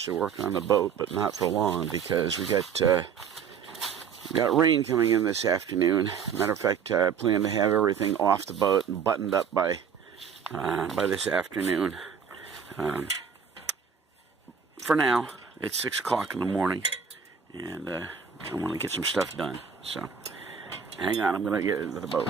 finish the work on the boat, but not for long because we got rain coming in this afternoon. Matter of fact, I plan to have everything off the boat and buttoned up by this afternoon. For now, it's 6 o'clock in the morning, and I want to get some stuff done. So, hang on, I'm going to get into the boat.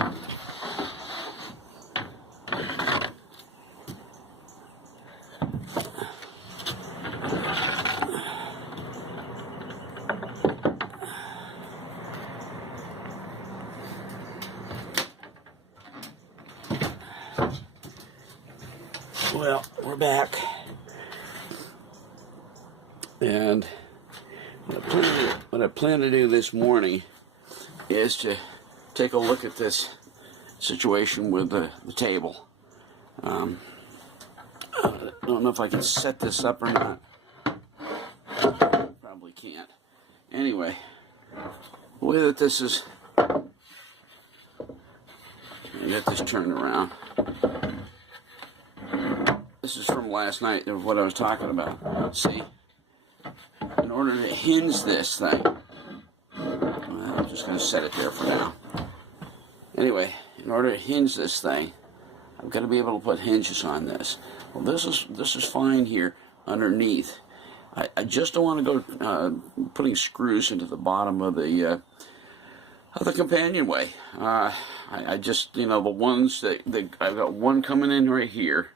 Well, we're back, and what I plan to do this morning is to take a look at this situation with the table. I don't know if I can set this up or not. Probably can't. Anyway, the way that this is, I get this turned around. This is from last night of what I was talking about. See, in order to hinge this thing, well, I'm just going to set it there for now. Anyway, in order to hinge this thing, I've got to be able to put hinges on this. Well, this is fine here underneath. I just don't want to go putting screws into the bottom of the companionway. I just, the ones that I've got one coming in right here.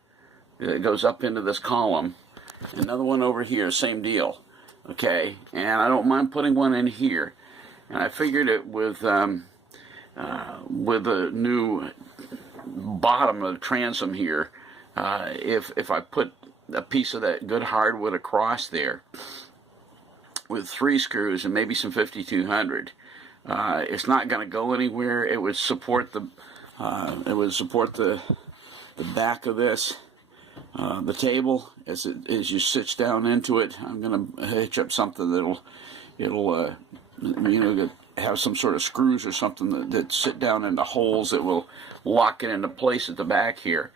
It goes up into this column. Another one over here, same deal. Okay, and I don't mind putting one in here. And I figured it with the new bottom of the transom here, if I put a piece of that good hardwood across there with 3 screws and maybe some 5200, it's not going to go anywhere. It would support the back of this. The table as you sit down into it. I'm going to hitch up something that'll have some sort of screws or something that sit down into holes that will lock it into place at the back here.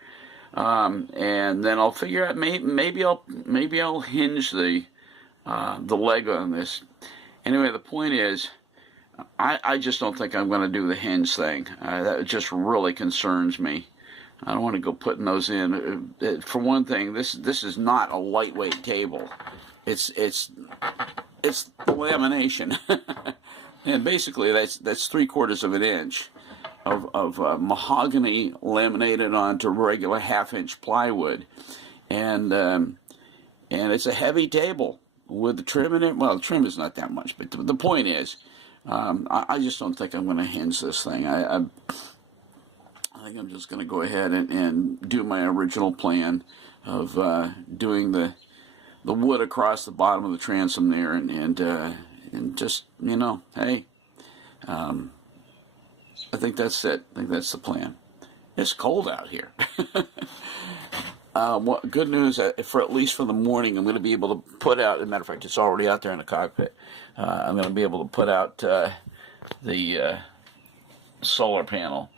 And then I'll figure out maybe I'll hinge the leg on this. Anyway, the point is, I just don't think I'm going to do the hinge thing. That just really concerns me. I don't want to go putting those in. For one thing, this is not a lightweight table. It's lamination, and basically that's 3/4 of an inch of mahogany laminated onto regular 1/2-inch plywood, and it's a heavy table with the trim in it. Well, the trim is not that much, but the point is, I just don't think I'm going to hinge this thing. I think I'm just going to go ahead and do my original plan of doing the wood across the bottom of the transom there, and just, hey, I think that's it. I think that's the plan. It's cold out here. Good news, for at least for the morning, I'm going to be able to put out, as a matter of fact, it's already out there in the cockpit. I'm going to be able to put out the solar panel.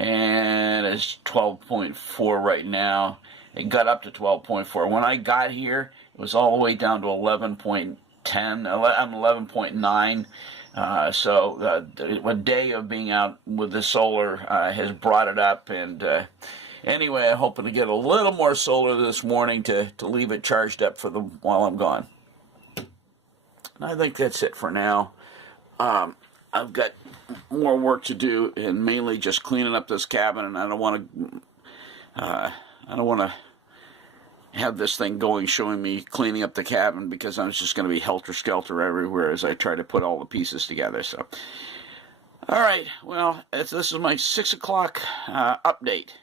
And it's 12.4 right now. It got up to 12.4. When I got here, it was all the way down to 11.10, 11.9. So a day of being out with the solar has brought it up. And anyway, I'm hoping to get a little more solar this morning to leave it charged up for while I'm gone. And I think that's it for now. I've got more work to do, and mainly just cleaning up this cabin. And I don't want to have this thing going showing me cleaning up the cabin, because I'm just going to be helter-skelter everywhere as I try to put all the pieces together. So, all right. Well, this is my 6 o'clock update,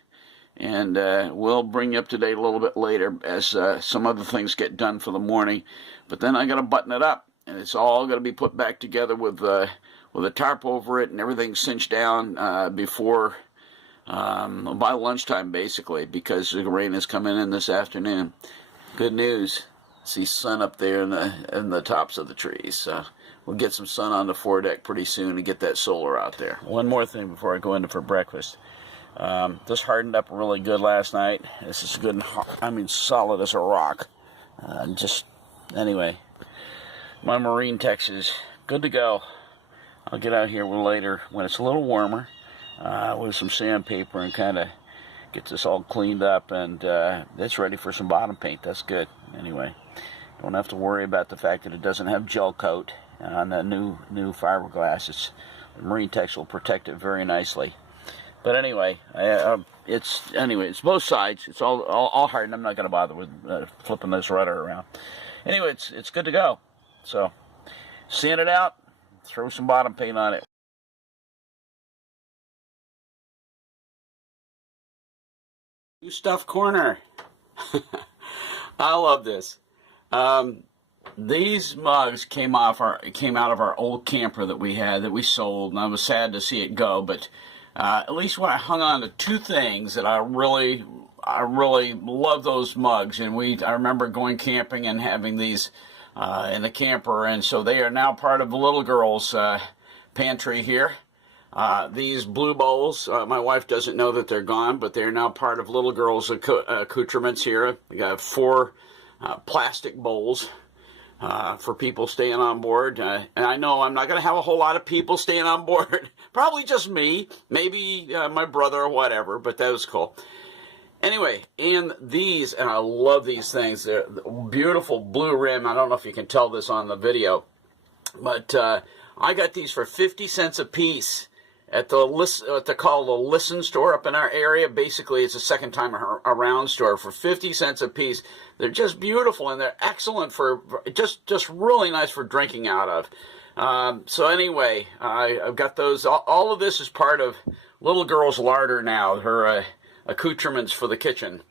and we'll bring you up to date a little bit later as some other things get done for the morning. But then I got to button it up, and it's all going to be put back together with a tarp over it and everything cinched down before by lunchtime, basically, because the rain is coming in this afternoon. Good news. See sun up there in the tops of the trees. So we'll get some sun on the foredeck pretty soon and get that solar out there. One more thing before I go into for breakfast. This hardened up really good last night. This is good, solid as a rock. Just anyway, my MarineTex is good to go. I'll get out here a little later when it's a little warmer with some sandpaper and kind of get this all cleaned up, and it's ready for some bottom paint. That's good. Anyway, don't have to worry about the fact that it doesn't have gel coat on the new fiberglass. MarineTex will protect it very nicely. But anyway, it's both sides. It's all hard, and I'm not going to bother with flipping this rudder around. Anyway, it's good to go. So sand it out, throw some bottom paint on it. New stuff corner. I love this. These mugs came out of our old camper that we had that we sold, and I was sad to see it go. But at least when I hung on to two things that I really love those mugs, and I remember going camping and having these in the camper, and so they are now part of the little girl's pantry here. These blue bowls, my wife doesn't know that they're gone, but they're now part of little girl's accoutrements here. We got 4 plastic bowls for people staying on board. And I know I'm not going to have a whole lot of people staying on board. Probably just me, maybe my brother or whatever, but that was cool. Anyway, and these, and I love these things. They're beautiful blue rim. I don't know if you can tell this on the video, but I got these for 50 cents a piece at what they call the Listen store up in our area. Basically, it's a second time around store for 50 cents a piece. They're just beautiful, and they're excellent for just really nice for drinking out of. So anyway, I've got those. All of this is part of little girl's larder now, her accoutrements for the kitchen.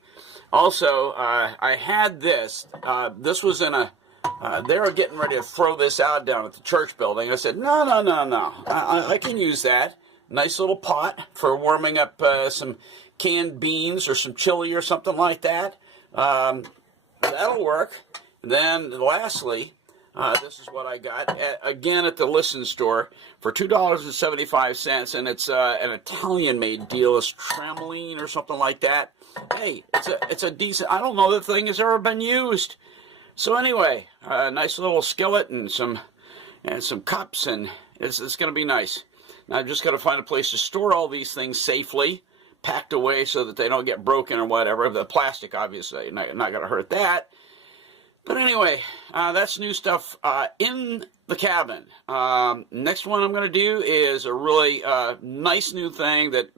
Also, I had this. This was in a. They were getting ready to throw this out down at the church building. I said, no. I can use that. Nice little pot for warming up some canned beans or some chili or something like that. That'll work. And then lastly, this is what I got, again at the Listen store for $2.75, and it's an Italian-made deal. It's Trameline or something like that. Hey, it's a decent, I don't know that the thing has ever been used. So anyway, a nice little skillet and some cups, and it's going to be nice. Now I've just got to find a place to store all these things safely, packed away so that they don't get broken or whatever. The plastic, obviously, not going to hurt that. But anyway, that's new stuff in the cabin. Next one I'm going to do is a really nice new thing that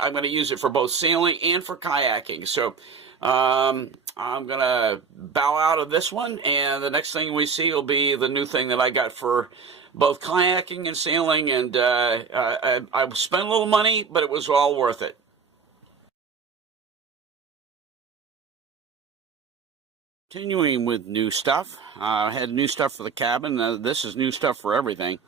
I'm going to use it for both sailing and for kayaking. So I'm going to bow out of this one, and the next thing we see will be the new thing that I got for both kayaking and sailing, and I spent a little money, but it was all worth it. Continuing with new stuff, I had new stuff for the cabin. This is new stuff for everything.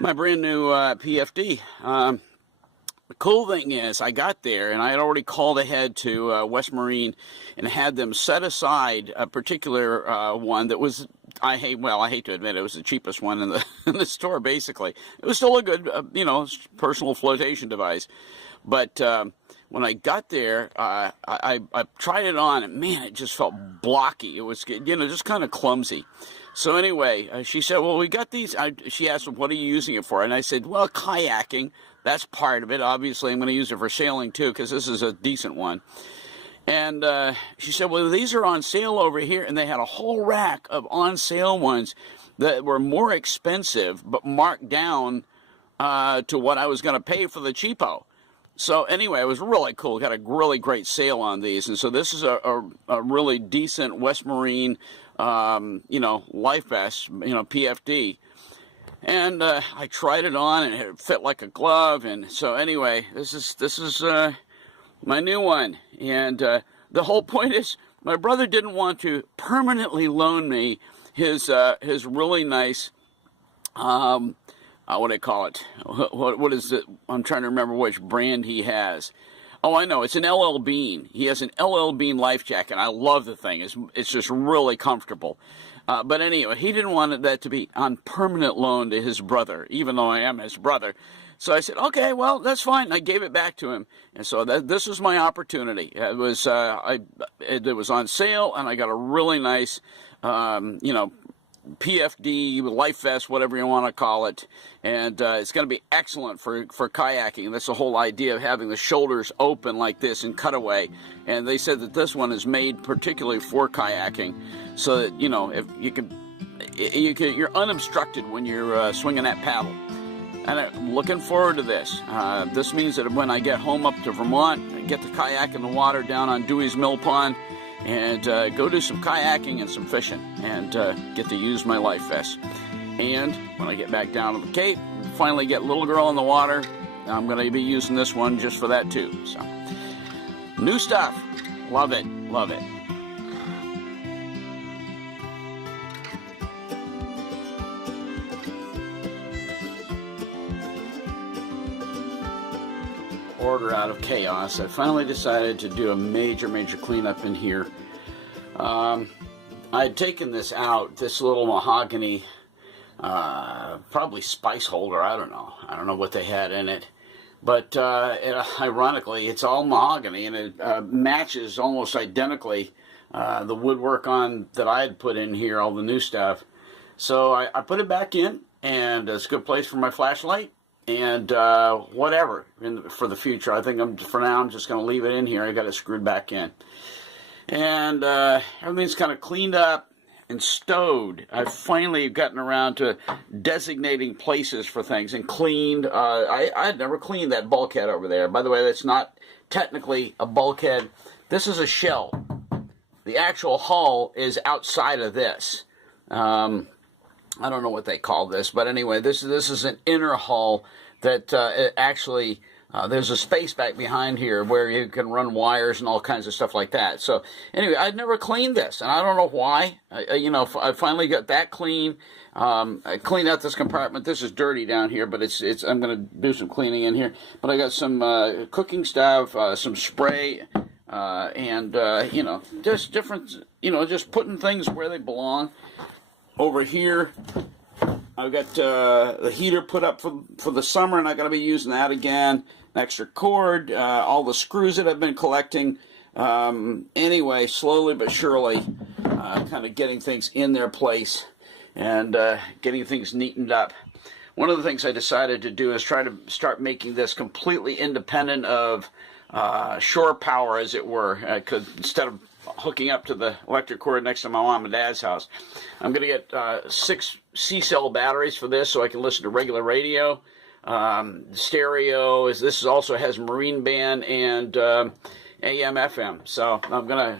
My brand new PFD. The cool thing is, I got there and I had already called ahead to West Marine and had them set aside a particular one that was, I hate to admit it, was the cheapest one in the store. Basically, it was still a good, personal flotation device. But when I got there, I tried it on, and man, it just felt blocky. It was, just kind of clumsy. So anyway, she said, well, we got these. She asked, what are you using it for? And I said, well, kayaking. That's part of it. Obviously, I'm going to use it for sailing, too, because this is a decent one. And she said, well, these are on sale over here. And they had a whole rack of on-sale ones that were more expensive, but marked down to what I was going to pay for the cheapo. So anyway, it was really cool. Got a really great sale on these. And so this is a really decent West Marine, life vest, PFD. And I tried it on, and it fit like a glove. And so anyway, this is my new one. And the whole point is, my brother didn't want to permanently loan me his really nice, what do I call it? What is it? I'm trying to remember which brand he has. Oh, I know. It's an LL Bean. He has an LL Bean life jacket. I love the thing. It's just really comfortable. But anyway, he didn't want that to be on permanent loan to his brother, even though I am his brother. So I said, okay, well, that's fine. I gave it back to him. And so this was my opportunity. It was on sale, and I got a really nice, PFD, life vest, whatever you want to call it. And it's going to be excellent for kayaking. That's the whole idea of having the shoulders open like this and cutaway. And they said that this one is made particularly for kayaking, so that, if you're unobstructed when you're swinging that paddle. And I'm looking forward to this. This means that when I get home up to Vermont, I get the kayak in the water down on Dewey's Mill Pond, and go do some kayaking and some fishing, and get to use my life vest. And when I get back down to the Cape, finally get little girl in the water, I'm going to be using this one just for that too. So, new stuff. Love it. Love it. Order out of chaos, I finally decided to do a major cleanup in here. I had taken this out, this little mahogany, probably spice holder, I don't know what they had in it, but ironically it's all mahogany, and it matches almost identically the woodwork that I had put in here, all the new stuff. So I put it back in, and it's a good place for my flashlight. And whatever for the future. I think for now I'm just going to leave it in here. I got it screwed back in, and everything's kind of cleaned up and stowed. I've finally gotten around to designating places for things and cleaned. I had never cleaned that bulkhead over there. By the way, that's not technically a bulkhead. This is a shell. The actual hull is outside of this. I don't know what they call this, but anyway, this is an inner hull that actually there's a space back behind here where you can run wires and all kinds of stuff like that. So anyway, I'd never cleaned this, and I don't know why. I finally got that clean. I cleaned out this compartment. This is dirty down here, but I'm going to do some cleaning in here. But I got some cooking stuff, some spray, and just different, just putting things where they belong. Over here, I've got the heater put up for the summer, and I'm going to be using that again. An extra cord, all the screws that I've been collecting. Anyway, slowly but surely, kind of getting things in their place and getting things neatened up. One of the things I decided to do is try to start making this completely independent of shore power, as it were. Instead of hooking up to the electric cord next to my mom and dad's house, I'm going to get 6 C-cell batteries for this, so I can listen to regular radio, stereo. This also has marine band and AM FM. So I'm gonna.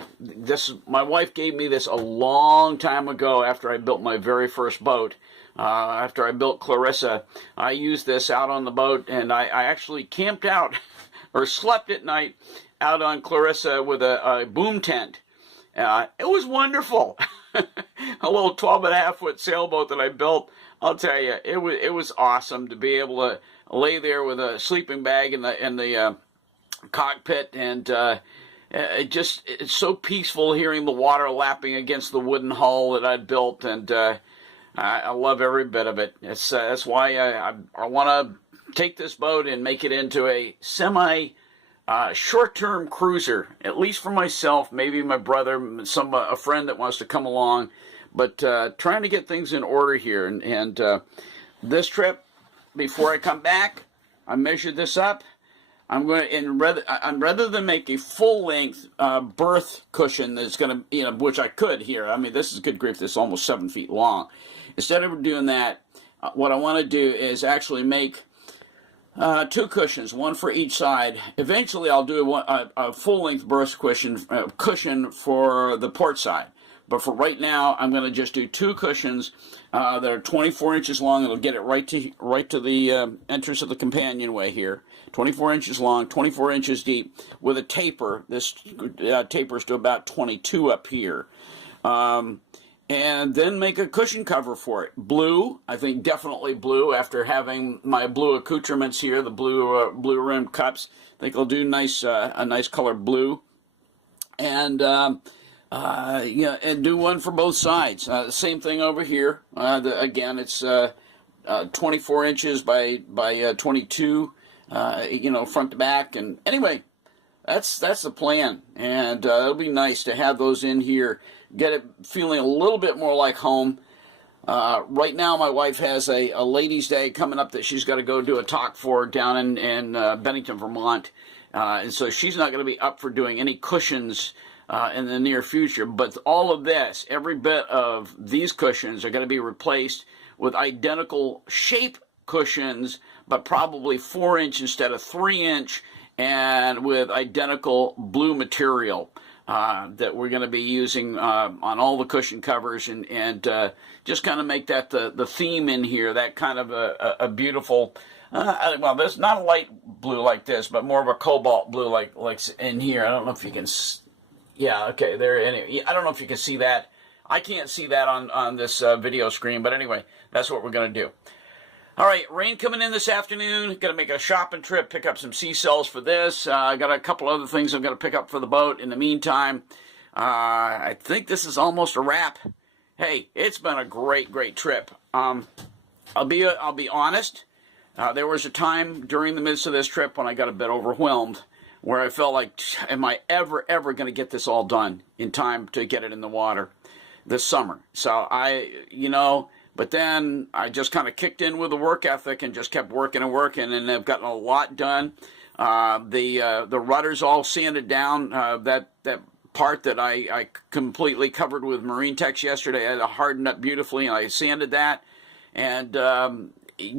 My wife gave me this a long time ago after I built my very first boat. After I built Clarissa, I used this out on the boat, and I actually camped out or slept at night out on Clarissa with a boom tent. It was wonderful. A little 12.5-foot sailboat that I built. I'll tell you, it was awesome to be able to lay there with a sleeping bag in the cockpit, and it's so peaceful hearing the water lapping against the wooden hull that I'd built, and I love every bit of it. That's why I want to take this boat and make it into a short-term cruiser, at least for myself, maybe my brother, a friend that wants to come along, but trying to get things in order here. And this trip, before I come back, I measured this up. I'm going to, rather than make a full-length berth cushion that's going to, which I could here. I mean, this is good grief. This is almost 7 feet long. Instead of doing that, what I want to do is actually make 2 cushions, one for each side. Eventually, I'll do a full-length berth cushion for the port side. But for right now, I'm going to just do 2 cushions that are 24 inches long. It'll get it right to the entrance of the companionway here. 24 inches long, 24 inches deep, with a taper. This tapers to about 22 up here. And then make a cushion cover for it. Blue, I think definitely blue, after having my blue accoutrements here, the blue rimmed cups. I think I'll do a nice color blue. And Yeah, and do one for both sides. Same thing over here. Again, it's 24 inches by 22, front to back. And anyway, that's the plan. And it'll be nice to have those in here, get it feeling a little bit more like home. Right now, my wife has a ladies' day coming up that she's got to go do a talk for down in Bennington, Vermont. And so she's not going to be up for doing any cushions in the near future. But all of this, every bit of these cushions are going to be replaced with identical shape cushions, but probably 4-inch instead of 3-inch, and with identical blue material that we're going to be using on all the cushion covers, and just kind of make that the theme in here, that kind of a beautiful, well, there's not a light blue like this, but more of a cobalt blue like in here. I don't know if you can, yeah, okay, there. Anyway, I don't know if you can see that. I can't see that on this video screen, but anyway, that's what we're going to do. All right, rain coming in this afternoon. Got to make a shopping trip, pick up some sea cells for this. I got a couple other things I've got to pick up for the boat. In the meantime, I think this is almost a wrap. Hey, it's been a great trip. I'll be honest. There was a time during the midst of this trip when I got a bit overwhelmed, where I felt like, am I ever going to get this all done in time to get it in the water this summer? So but then I just kind of kicked in with the work ethic and just kept working, and I've gotten a lot done. The rudder's all sanded down. That part that I completely covered with Marine Tex yesterday, I had it hardened up beautifully, and I sanded that, and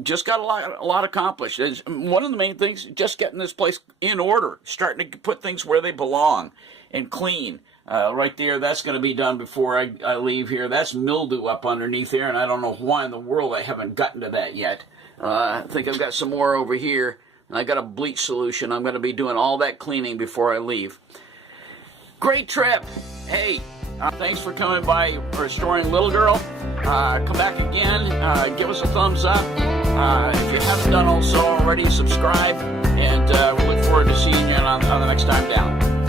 just got a lot accomplished. And one of the main things, just getting this place in order, starting to put things where they belong and clean. Right there, that's going to be done before I leave here. That's mildew up underneath there, and I don't know why in the world I haven't gotten to that yet. I think I've got some more over here, and I got a bleach solution. I'm going to be doing all that cleaning before I leave. Great trip. Hey, thanks for coming by Restoring Little Girl. Come back again. Give us a thumbs up. If you haven't done so already, subscribe. And we look forward to seeing you on the next time down.